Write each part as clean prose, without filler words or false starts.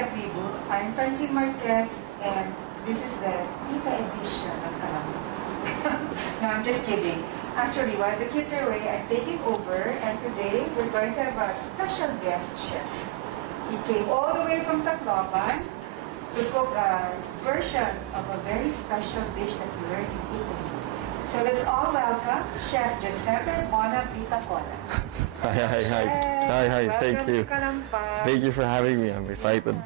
ka-Tribu. I'm Francine Marquez, and this is the Tita edition of KalanPag. No, I'm just kidding. Actually, while the kids are away, I'm taking over, and today we're going to have a special guest chef. He came all the way from Tacloban to cook a version of a very special dish that we learned in Italy. So let's all welcome Chef Giuseppe Bonavita-Cola. Hi. Thank you. KalanPag. Thank you for having me. I'm excited.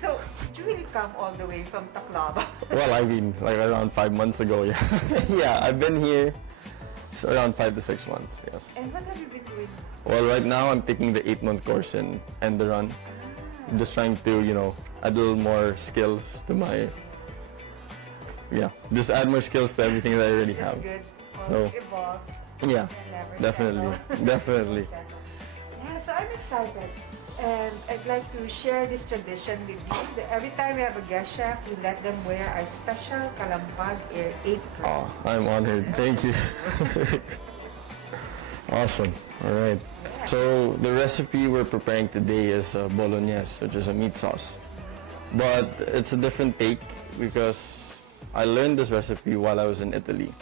So, did you really come all the way from Tacloban? Well, I mean, like around 5 months ago, yeah. Yeah, I've been here around 5 to 6 months, yes. And what have you been doing? Well, right now I'm taking the 8-month course in End the Run. I'm just trying to, add a little more skills to my, just add more skills to everything that I already have. That's good. Always evolve. Yeah, Never definitely, settle. definitely. Yeah, so I'm excited. And I'd like to share this tradition with you. That every time we have a guest chef, we let them wear our special KalanPag apron. Oh, I'm honored. Thank you. Awesome. All right. So the recipe we're preparing today is bolognese, which is a meat sauce. But it's a different take because I learned this recipe while I was in Italy.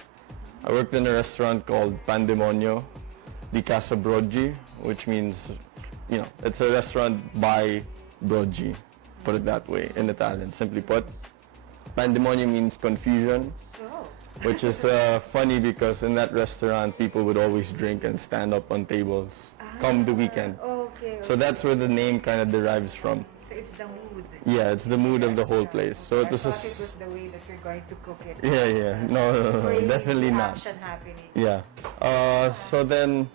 I worked in a restaurant called Pandemonio Pasta, which means, it's a restaurant by Broggi, put it that way, in Italian. Simply put, Pandemonio means confusion, which is funny because in that restaurant, people would always drink and stand up on tables come the weekend. Okay. So that's where the name kind of derives from. So it's the mood. Yeah, it's the mood of the whole place. So I it was thought it was the way that you're going to cook it. Yeah. No, Crazy definitely not. action happening. Yeah. So then,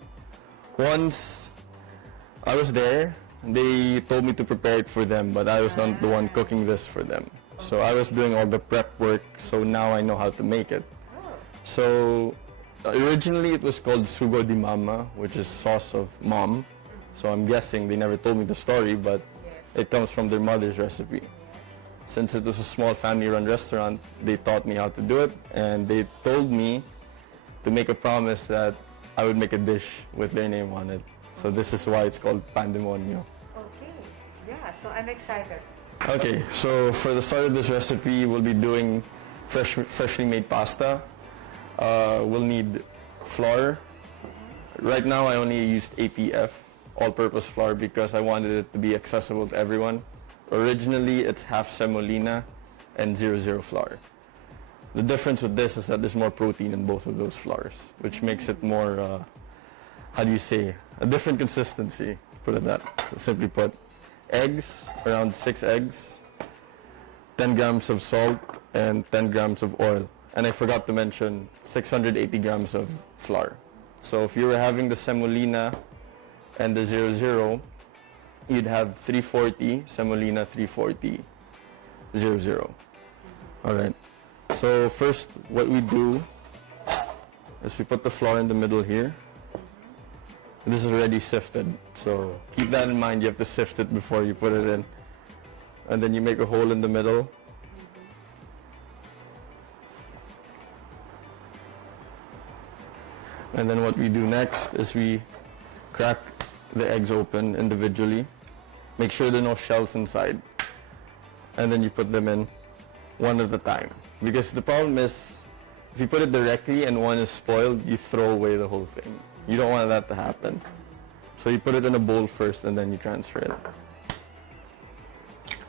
once I was there, they told me to prepare it for them, but I was not the one cooking this for them. So I was doing all the prep work, so now I know how to make it. So originally it was called sugo di mama, which is sauce of mom. So I'm guessing they never told me the story, but it comes from their mother's recipe. Since it was a small family-run restaurant, they taught me how to do it, and they told me to make a promise that I would make a dish with their name on it. So this is why it's called Pandemonio. Okay. Yeah, so I'm excited. Okay, so for the start of this recipe, we'll be doing freshly made pasta. We'll need flour. Right now, I only used APF, all-purpose flour, because I wanted it to be accessible to everyone. Originally, it's half semolina and 00 flour. The difference with this is that there's more protein in both of those flours, which makes it more, a different consistency, put it that, simply put. Eggs, around 6 eggs, 10 grams of salt, and 10 grams of oil. And I forgot to mention 680 grams of flour. So if you were having the semolina and the 00, you'd have 340 semolina, 340 00. All right. So first, what we do is we put the flour in the middle here. This is already sifted, so keep that in mind. You have to sift it before you put it in. And then you make a hole in the middle. And then what we do next is we crack the eggs open individually. Make sure there are no shells inside. And then you put them in one at a time. Because the problem is, if you put it directly and one is spoiled, you throw away the whole thing. You don't want that to happen. So you put it in a bowl first and then you transfer it.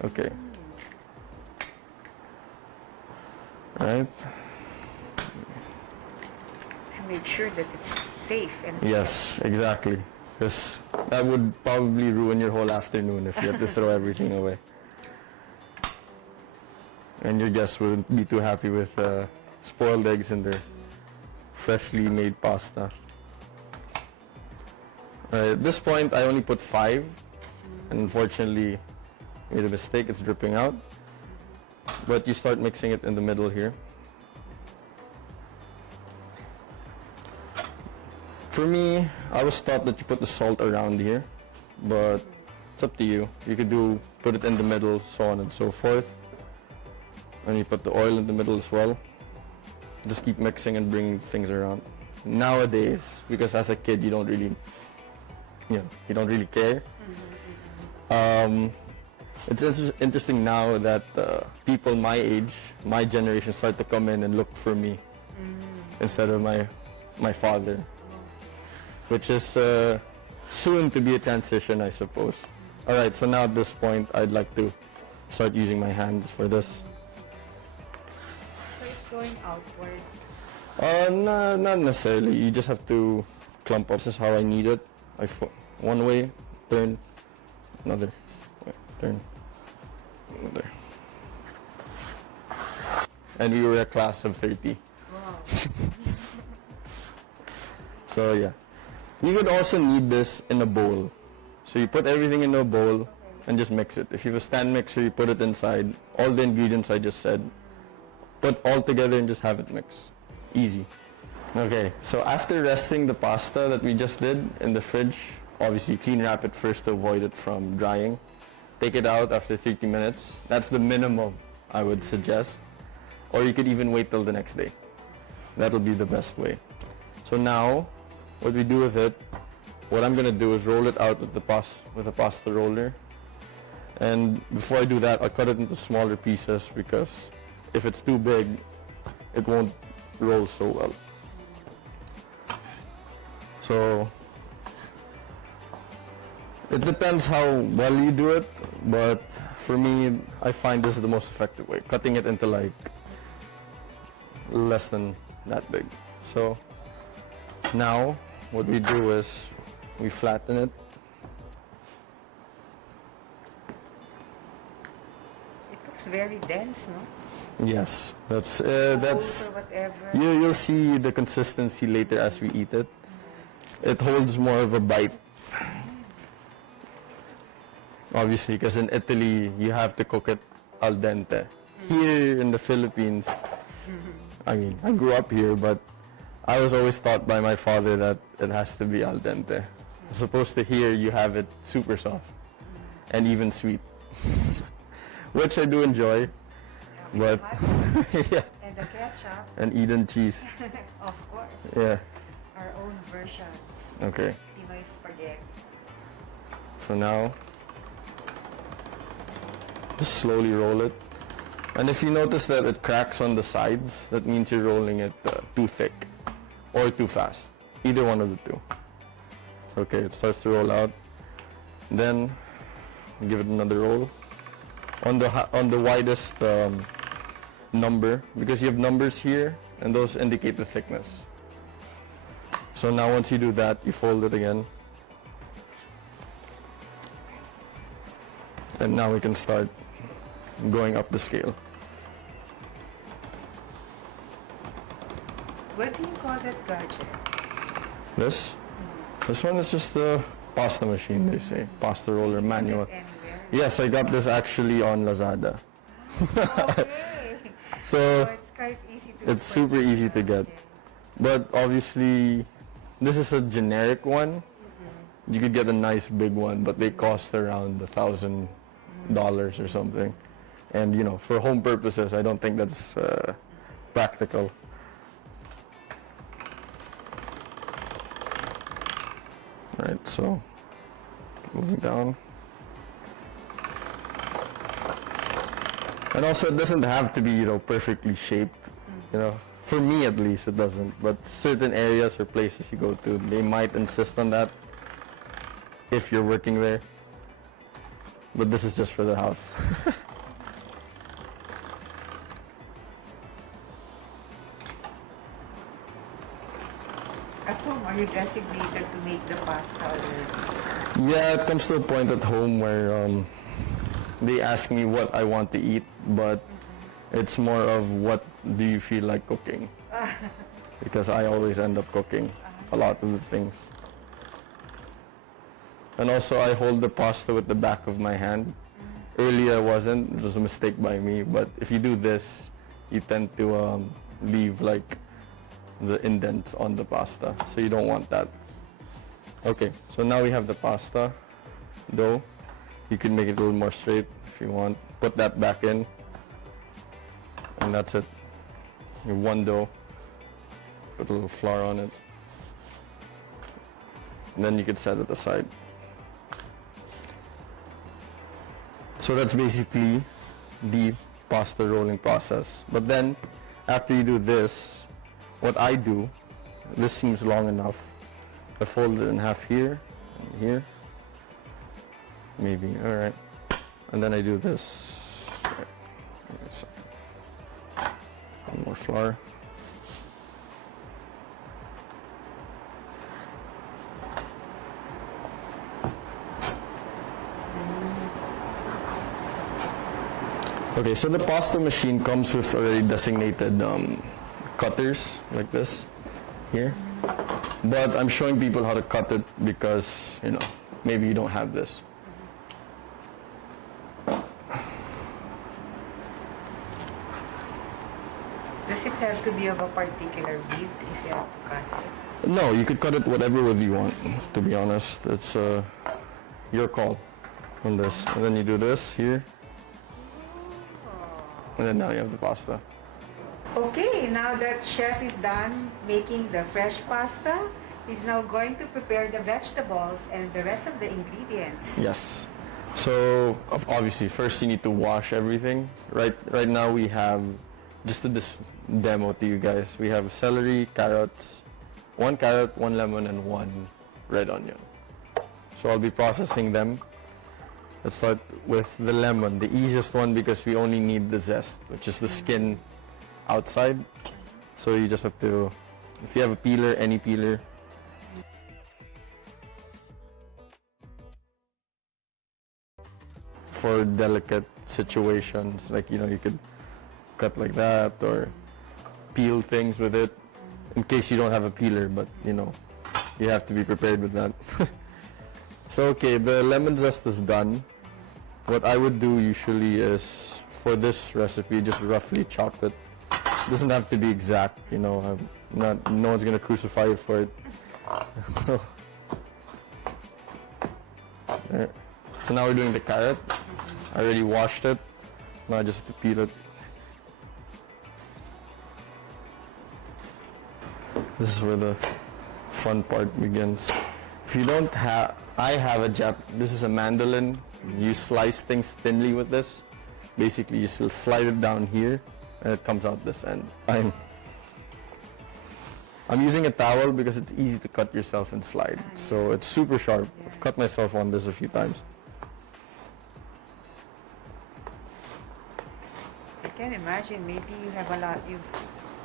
Okay. Alright. To make sure that it's safe and Yes, exactly. Because that would probably ruin your whole afternoon if you had to throw everything away. And your guests wouldn't be too happy with spoiled eggs in their freshly made pasta. At this point, I only put 5, and unfortunately, made a mistake. It's dripping out. But you start mixing it in the middle here. For me, I was taught that you put the salt around here, but it's up to you. You could put it in the middle, so on and so forth. And you put the oil in the middle as well. Just keep mixing and bringing things around. Nowadays, because as a kid, you don't really care. It's interesting now that people my age, my generation, start to come in and look for me instead of my father, which is soon to be a transition, I suppose. All right, so now at this point, I'd like to start using my hands for this. So it's going outward. No, not necessarily. You just have to clump up. This is how I knead it. One way, turn, another way, turn, another. And we were a class of 30. Wow. So yeah. You could also knead this in a bowl. So you put everything in a bowl and just mix it. If you have a stand mixer, you put it inside. All the ingredients I just said. Put all together and just have it mix. Easy. Okay, so after resting the pasta that we just did in the fridge, obviously clean wrap it first to avoid it from drying. Take it out after 30 minutes. That's the minimum I would suggest. Or you could even wait till the next day. That'll be the best way. So now, what we do with it, what I'm gonna do is roll it out with a pasta roller. And before I do that, I'll cut it into smaller pieces because if it's too big, it won't roll so well. So it depends how well you do it, but for me, I find this is the most effective way. Cutting it into like less than that big. So now what we do is we flatten it. It looks very dense, no? Yes, that's Or whatever. you'll see the consistency later as we eat it. It holds more of a bite. Obviously, because in Italy you have to cook it al dente. Here in the Philippines, I mean, I grew up here, but I was always taught by my father that it has to be al dente. As opposed to here, you have it super soft and even sweet, which I do enjoy. But yeah, And the ketchup, and Eden cheese. of course. Yeah. Our own version. Okay. Pinoy spaghetti. So now, just slowly roll it. And if you notice that it cracks on the sides, that means you're rolling it too thick or too fast. Either one of the two. So okay, it starts to roll out. Then give it another roll on the widest number, because you have numbers here and those indicate the thickness. So now once you do that, you fold it again. And now we can start going up the scale. What do you call that gadget? This one is just the pasta machine, they say. Pasta roller manual. And where? Yes, I got this actually on Lazada. Okay. So It's quite easy to it's super easy to get. But obviously, this is a generic one. You could get a nice big one, but they cost around $1,000 or something. And you know, for home purposes, I don't think that's practical. Right, so moving down. And also, it doesn't have to be, you know, perfectly shaped. You know, for me at least, it doesn't. But certain areas or places you go to, they might insist on that if you're working there. But this is just for the house. At home, are you designated to make the pasta already? Yeah, it comes to a point at home where they ask me what I want to eat, but it's more of what do you feel like cooking? Because I always end up cooking a lot of the things. And also I hold the pasta with the back of my hand. Earlier I wasn't, it was a mistake by me, but if you do this, you tend to leave like the indents on the pasta, so you don't want that. Okay, so now we have the pasta dough. You can make it a little more straight if you want. Put that back in, and that's it. Your one dough. Put a little flour on it, and then you can set it aside. So that's basically the pasta rolling process. But then, after you do this, what I do, this seems long enough. I fold it in half here, and here, maybe, all right. And then I do this. One more flour. Okay, so the pasta machine comes with already designated cutters like this here. But I'm showing people how to cut it because, you know, maybe you don't have this. Does it have to be of a particular width if you have to cut it? No, you could cut it whatever width you want, to be honest. It's your call on this. And then you do this here. And then now you have the pasta. Okay, now that chef is done making the fresh pasta, he's now going to prepare the vegetables and the rest of the ingredients. Yes. So obviously, first you need to wash everything. Right now we have, just to this demo to you guys, we have celery, carrots, 1 carrot, 1 lemon, and 1 red onion. So I'll be processing them. Let's start with the lemon, the easiest one because we only need the zest, which is the skin outside. So you just have to, if you have a peeler, any peeler. For delicate situations, like, you know, you could cut like that or peel things with it in case you don't have a peeler, but you know, you have to be prepared with that. So okay, the lemon zest is done. What I would do usually is, for this recipe, just roughly chop it. Doesn't have to be exact, you know, no one's gonna crucify you for it. There. So now we're doing the carrot. I already washed it. Now I just have to peel it. This is where the fun part begins. If you don't have, this is a mandolin. You slice things thinly with this. Basically, you still slide it down here, and it comes out this end. I'm using a towel because it's easy to cut yourself and slide. So it's super sharp. I've cut myself on this a few times. I can imagine maybe you've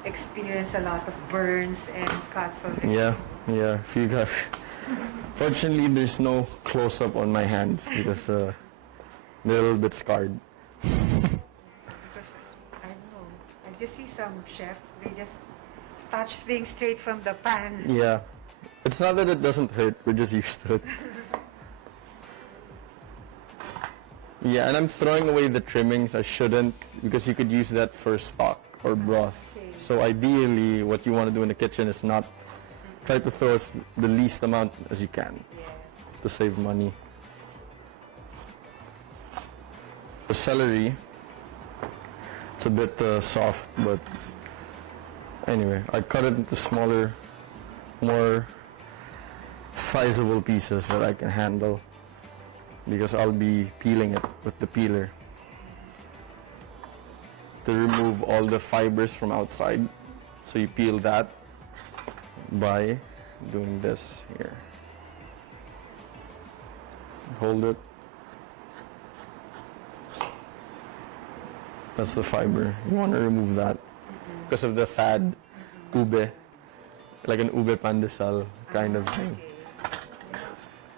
experienced a lot of burns and cuts already. Yeah. If you got. Fortunately, there's no close-up on my hands because they're a little bit scarred. Because I don't know, I just see some chefs, they just touch things straight from the pan. Yeah. It's not that it doesn't hurt, we're just used to it. Yeah, and I'm throwing away the trimmings. I shouldn't, because you could use that for stock or broth. Okay. So ideally, what you want to do in the kitchen is not try to throw the least amount as you can to save money. The celery, it's a bit soft, but anyway, I cut it into smaller, more sizable pieces that I can handle because I'll be peeling it with the peeler to remove all the fibers from outside. So you peel that by doing this here. Hold it. That's the fiber. You want to remove that because of the fad ube, like an ube pandesal kind of thing. Okay.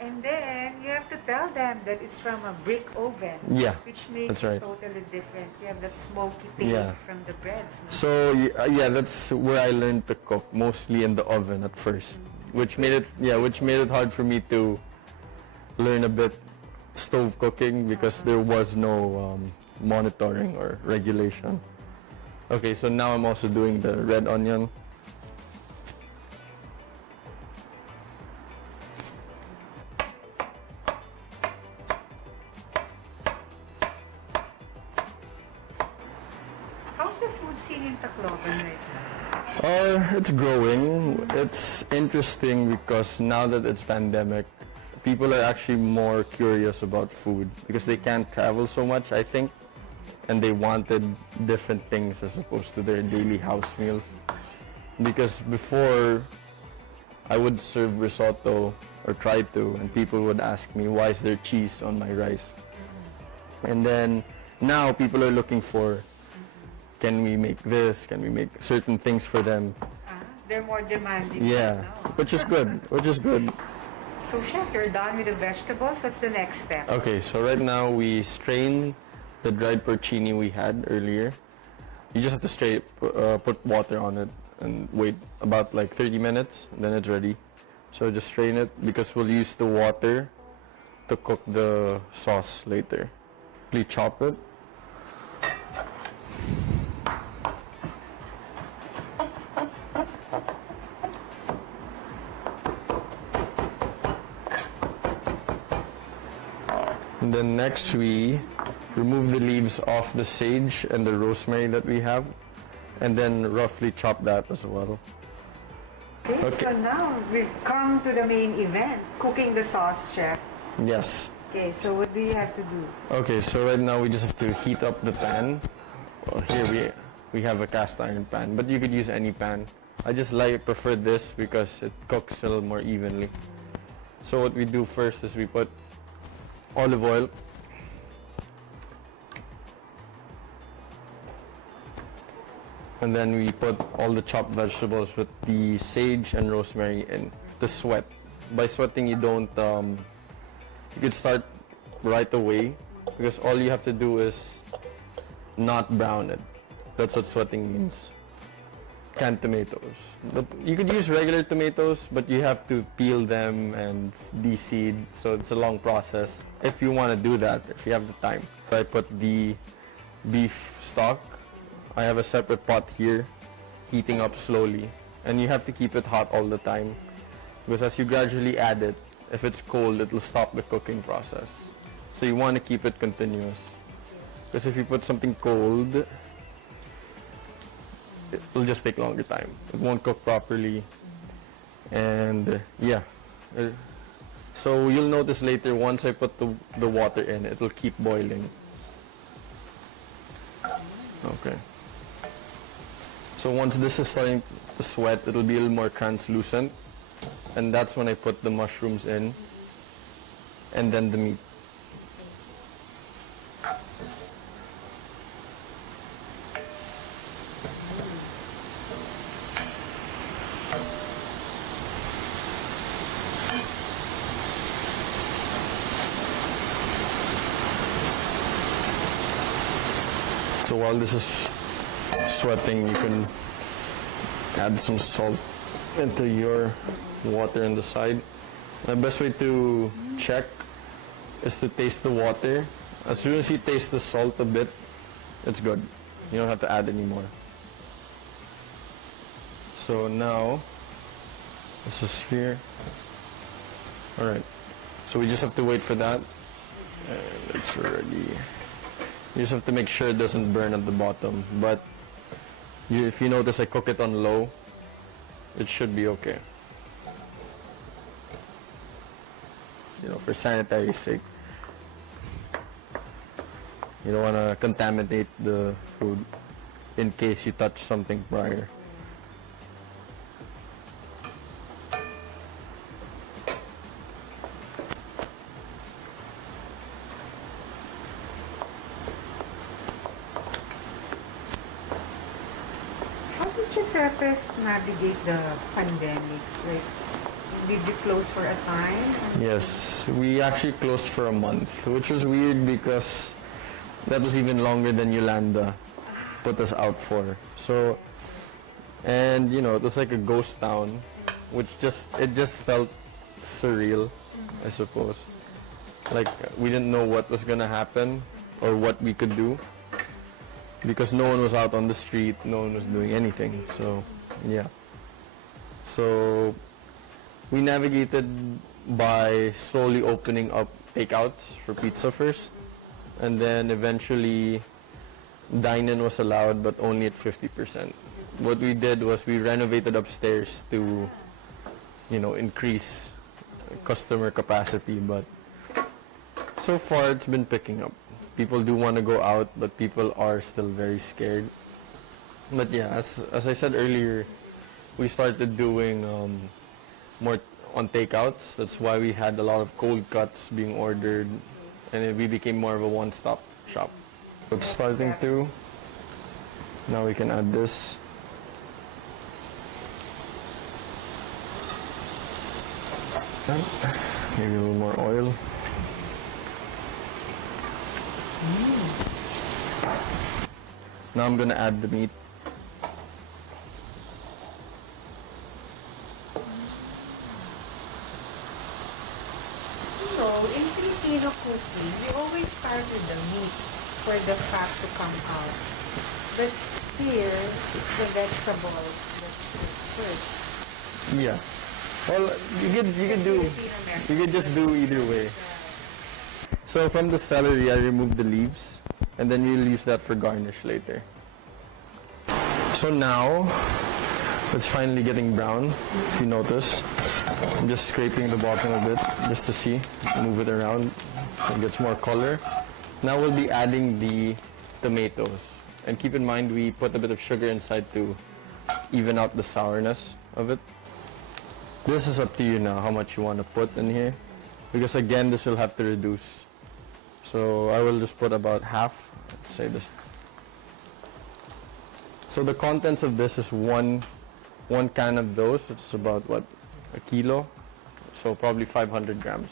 And then you have to tell them that it's from a brick oven. Yeah, which makes that's right. it totally different. You have that smoky taste from the breads. No? So yeah, that's where I learned to cook, mostly in the oven at first, which made it hard for me to learn a bit stove cooking because there was no monitoring or regulation. Okay, so now I'm also doing the red onion. How's the food scene in Tacloban right now? It's growing. It's interesting because now that it's pandemic, people are actually more curious about food because they can't travel so much, I think, and they wanted different things as opposed to their daily house meals. Because before, I would serve risotto or try to, and people would ask me, why is there cheese on my rice? And then now people are looking for, can we make this? Can we make certain things for them? They're more demanding Yeah, right now. which is good, which is good. So chef, you're done with the vegetables. What's the next step? Okay, so right now we strain the dried porcini we had earlier. You just have to put water on it and wait about like 30 minutes, and then it's ready. So just strain it because we'll use the water to cook the sauce later. Please chop it. And then next we remove the leaves off the sage and the rosemary that we have, and then roughly chop that as well. Okay, so now we've come to the main event, cooking the sauce, chef. Yes. Okay, so what do you have to do? Okay, so right now we just have to heat up the pan. Well, here we have a cast iron pan, but you could use any pan. I just prefer this because it cooks a little more evenly. So what we do first is we put olive oil. And then we put all the chopped vegetables with the sage and rosemary in to sweat. By sweating, you don't, you could start right away because all you have to do is not brown it. That's what sweating means. Canned tomatoes. You could use regular tomatoes, but you have to peel them and de-seed, so it's a long process. If you want to do that, if you have the time. I put the beef stock. I have a separate pot here, heating up slowly, and you have to keep it hot all the time because as you gradually add it, if it's cold, it will stop the cooking process. So you want to keep it continuous because if you put something cold, it will just take longer time. It won't cook properly, and yeah. So you'll notice later, once I put the water in, it will keep boiling. Okay. So once this is starting to sweat, it'll be a little more translucent, and that's when I put the mushrooms in, and then the meat. So while this is sweating, you can add some salt into your water on the side. The best way to check is to taste the water. As soon as you taste the salt a bit, it's good. You don't have to add any more. So now, this is here. Alright, so we just have to wait for that. And it's ready. You just have to make sure it doesn't burn at the bottom, but if you notice I cook it on low, it should be okay. You know, for sanitary sake. You don't want to contaminate the food in case you touch something prior. Surface navigate the pandemic? Like, did you close for a time? Yes, we actually closed for a month, which was weird because that was even longer than Yolanda put us out for. So, and you know, it was like a ghost town, which it just felt surreal, I suppose. Like we didn't know what was gonna happen or what we could do. Because no one was out on the street, no one was doing anything, so yeah. So we navigated by slowly opening up takeouts for pizza first, and then eventually dine-in was allowed, but only at 50%. What we did was we renovated upstairs to, you know, increase customer capacity, but so far it's been picking up. People do want to go out, but people are still very scared. But yeah, as I said earlier, we started doing more on takeouts. That's why we had a lot of cold cuts being ordered, and we became more of a one-stop shop. So it's starting to. Now we can add this. Maybe a little more oil. Now I'm gonna add the meat. So, in Filipino cooking, we always start with the meat for the fat to come out. But here, it's the vegetables that's cooked first. Yeah. Well, you could just do either way. So from the celery, I removed the leaves, and then we'll use that for garnish later. So now, it's finally getting brown, if you notice. I'm just scraping the bottom a bit, just to see. Move it around, so it gets more color. Now we'll be adding the tomatoes. And keep in mind, we put a bit of sugar inside to even out the sourness of it. This is up to you now, how much you want to put in here. Because again, this will have to reduce. So I will just put about half, let's say this. So the contents of this is one can of those. It's about, what, a kilo? So probably 500 grams.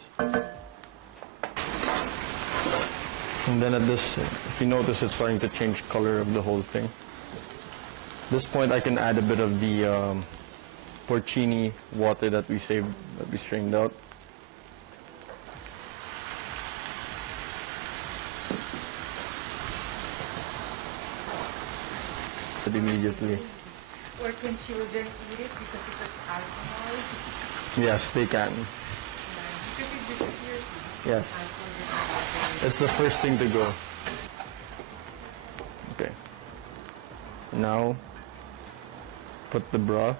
And then at this, if you notice, it's starting to change color of the whole thing. At this point, I can add a bit of the porcini water that we saved, that we strained out. Immediately. Or can children eat it because it has alcohol? Yes, they can. Because it disappears. Yes. It's the first thing to go. Okay. Now, put the broth,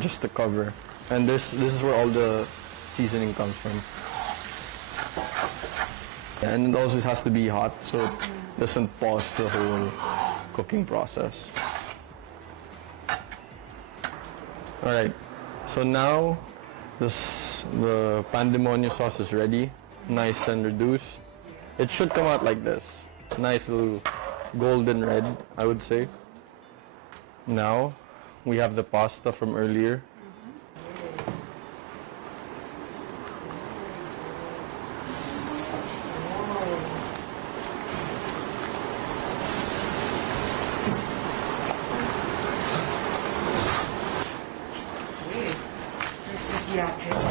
just to cover. And this is where all the seasoning comes from. And it also has to be hot, so it doesn't pause the whole cooking process. Alright, so now the Pandemonio sauce is ready, nice and reduced. It should come out like this, nice little golden red, I would say. Now, we have the pasta from earlier.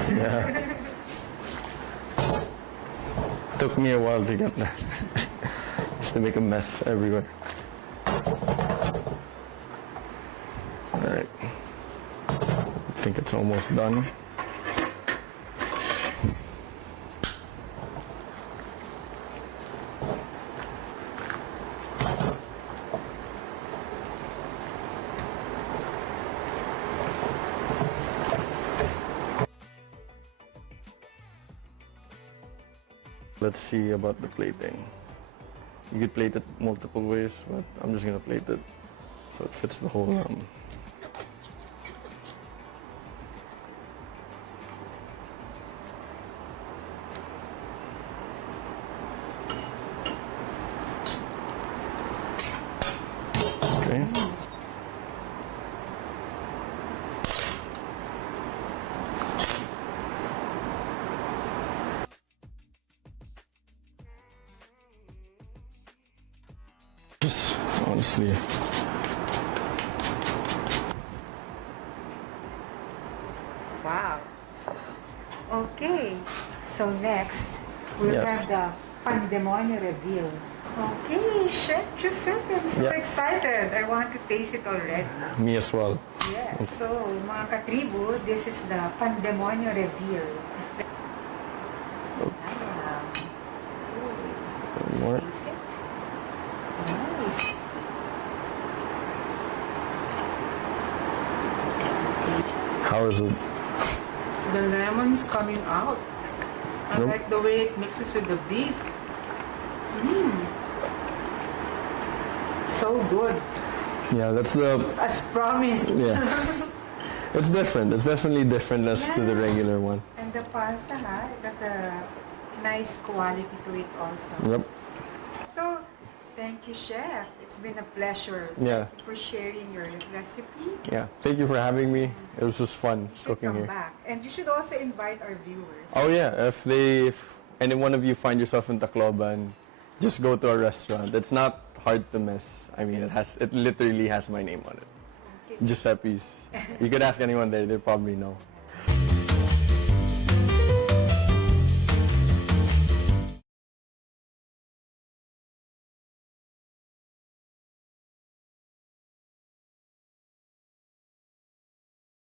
Yeah. Took me a while to get that. Just to make a mess everywhere. Alright. I think it's almost done. Let's see about the plating. You could plate it multiple ways, but I'm just gonna plate it so it fits the whole Okay. Just honestly. Wow. Okay. So next, we'll Yes. have the Pandemonio reveal. Okay, Chef Joseph, I'm so Yeah. excited. I want to taste it already. Me as well. Yes. So, mga katribu, this is the Pandemonio reveal. More. Taste it. Nice. How is it? The lemon's coming out. I Nope. like the way it mixes with the beef. Mmm. So good. Yeah, that's the As promised. yeah. It's different. It's definitely different as to the regular one. And the pasta, it has a nice quality to it also. Yep. So, thank you, Chef. It's been a pleasure. Yeah. Thank you for sharing your recipe. Yeah. Thank you for having me. It was just fun You should cooking come here. back. And you should also invite our viewers. Oh yeah. If any one of you find yourself in Tacloban, just go to a restaurant. It's not hard to miss. I mean, it literally has my name on it. Okay. Giuseppe's. You could ask anyone there, they probably know.